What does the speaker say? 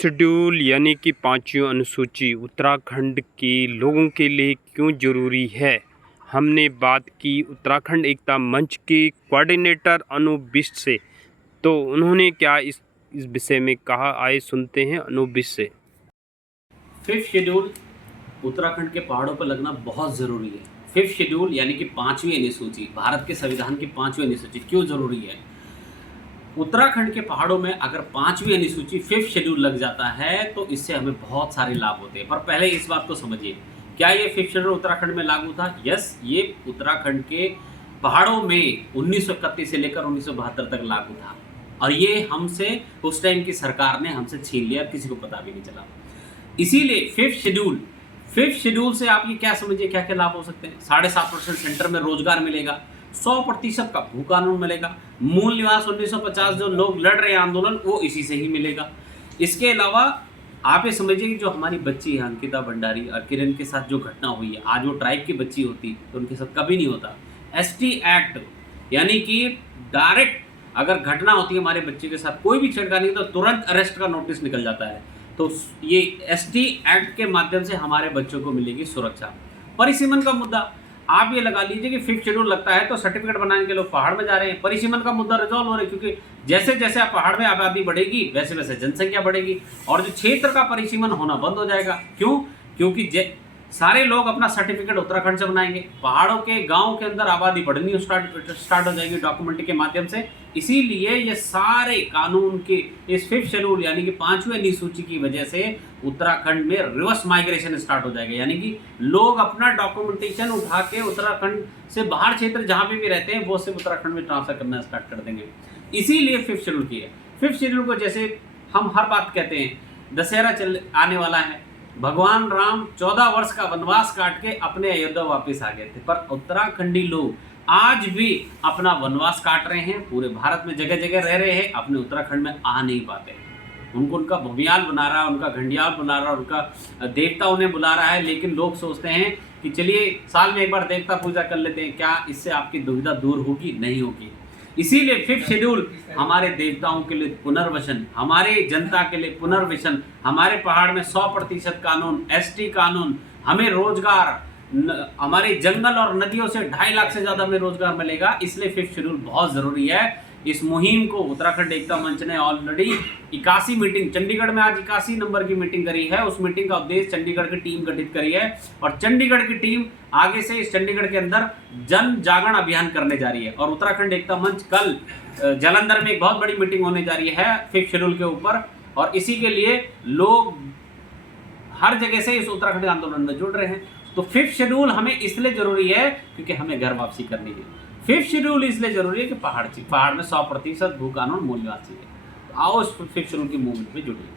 Schedule यानी कि पाँचवीं अनुसूची उत्तराखंड के लोगों के लिए क्यों ज़रूरी है। हमने बात की उत्तराखंड एकता मंच के कोऑर्डिनेटर अनूप बिष्ट से, तो उन्होंने क्या इस विषय में कहा, आइए सुनते हैं अनूप बिष्ट से। फिफ्थ शेड्यूल उत्तराखंड के पहाड़ों पर लगना बहुत ज़रूरी है। फिफ्थ शेड्यूल यानी कि पाँचवीं अनुसूची, भारत के संविधान की पाँचवीं अनुसूची क्यों ज़रूरी है। उत्तराखंड के पहाड़ों में अगर पाँचवीं अनुसूची फिफ्थ शेड्यूल लग जाता है तो इससे हमें बहुत सारे लाभ होते हैं। पर पहले इस बात को समझिए, क्या ये फिफ्थ शेड्यूल उत्तराखंड में लागू था? यस, ये उत्तराखंड के पहाड़ों में 1931 से लेकर 1972 तक लागू था और ये हमसे उस टाइम की सरकार ने हमसे छीन लिया, किसी को पता भी नहीं चला। इसीलिए फिफ्थ शेड्यूल से आप ये क्या समझिए, क्या क्या लाभ हो सकते हैं। 7.5% सेंटर में रोजगार मिलेगा, 100% का भू कानून मिलेगा, मूल निवास 1950 जो लोग लड़ रहे हैं आंदोलन वो इसी से ही मिलेगा। इसके अलावा आप ये समझिए कि जो हमारी बच्ची है अंकिता भंडारी और किरण के साथ जो घटना हुई है, आज वो ट्राइब की बच्ची होती तो उनके साथ कभी नहीं होता। एसटी एक्ट यानी कि डायरेक्ट अगर घटना होती है हमारे बच्चे के साथ कोई भी छेड़खानी तो तुरंत अरेस्ट का नोटिस निकल जाता है। तो ये एसटी एक्ट के माध्यम से हमारे बच्चों को मिलेगी सुरक्षा। परिसीमन का मुद्दा आप ये लगा लीजिए कि फिफ्थ शेड्यूल लगता है तो सर्टिफिकेट बनाने के लोग पहाड़ में जा रहे हैं, परिसीमन का मुद्दा रिजॉल्व हो रहा है, क्योंकि जैसे जैसे आप पहाड़ में आबादी बढ़ेगी वैसे वैसे जनसंख्या बढ़ेगी और जो क्षेत्र का परिसीमन होना बंद हो जाएगा। क्यों? क्योंकि सारे लोग अपना सर्टिफिकेट उत्तराखंड से बनाएंगे, पहाड़ों के गांव के अंदर आबादी बढ़नी स्टार्ट हो जाएगी डॉक्यूमेंट के माध्यम से। इसीलिए ये सारे कानून के इस फिफ्थ शेड्यूल यानी कि पाँचवीं अनुसूची की वजह से उत्तराखंड में रिवर्स माइग्रेशन स्टार्ट हो जाएगा, यानी कि लोग अपना डॉक्यूमेंटेशन उठा के उत्तराखंड से बाहर क्षेत्र जहाँ पे भी रहते हैं वो सिर्फ उत्तराखंड में ट्रांसफर करना स्टार्ट कर देंगे। इसीलिए फिफ्थ शेड्यूल की है। फिफ्थ शेड्यूल को जैसे हम हर बात कहते हैं, दशहरा आने वाला है, भगवान राम 14 वर्ष का वनवास काट के अपने अयोध्या वापस आ गए थे, पर उत्तराखंडी लोग आज भी अपना वनवास काट रहे हैं, पूरे भारत में जगह जगह रह रहे हैं, अपने उत्तराखंड में आ नहीं पाते। उनको उनका भूमियाल बना रहा है, उनका घंडियाल बना रहा है, उनका देवता उन्हें बुला रहा है, लेकिन लोग सोचते हैं कि चलिए साल में एक बार देवता पूजा कर लेते हैं, क्या इससे आपकी दुविधा दूर होगी? नहीं होगी। इसीलिए फिफ्थ शेड्यूल हमारे देवताओं के लिए पुनर्वसन, हमारे जनता के लिए पुनर्वसन, हमारे पहाड़ में 100% कानून, एसटी कानून, हमें रोजगार, हमारे जंगल और नदियों से 2.5 लाख से ज़्यादा हमें रोजगार मिलेगा। इसलिए फिफ्थ शेड्यूल बहुत ज़रूरी है। इस मुहिम को उत्तराखंड एकता मंच ने ऑलरेडी 81 मीटिंग, चंडीगढ़ में आज 81 नंबर की मीटिंग करी है। उस मीटिंग का उद्देश्य चंडीगढ़ की टीम गठित करी है और चंडीगढ़ की टीम आगे से इस चंडीगढ़ के अंदर जन जागरण अभियान करने जा रही है। और उत्तराखंड एकता मंच कल जालंधर में एक बहुत बड़ी मीटिंग होने जा रही है फिफ्थ शेड्यूल के ऊपर, और इसी के लिए लोग हर जगह से इस उत्तराखंड आंदोलन में जुड़ रहे हैं। तो फिफ्थ शेड्यूल हमें इसलिए जरूरी है क्योंकि हमें घर वापसी करनी है। फिफ्थ शेड्यूल इसलिए जरूरी है कि पहाड़ में 100% भू कानून मूल निवासी है। आओ इस फिफ्थ शेड्यूल की मूवमेंट में जुड़िए।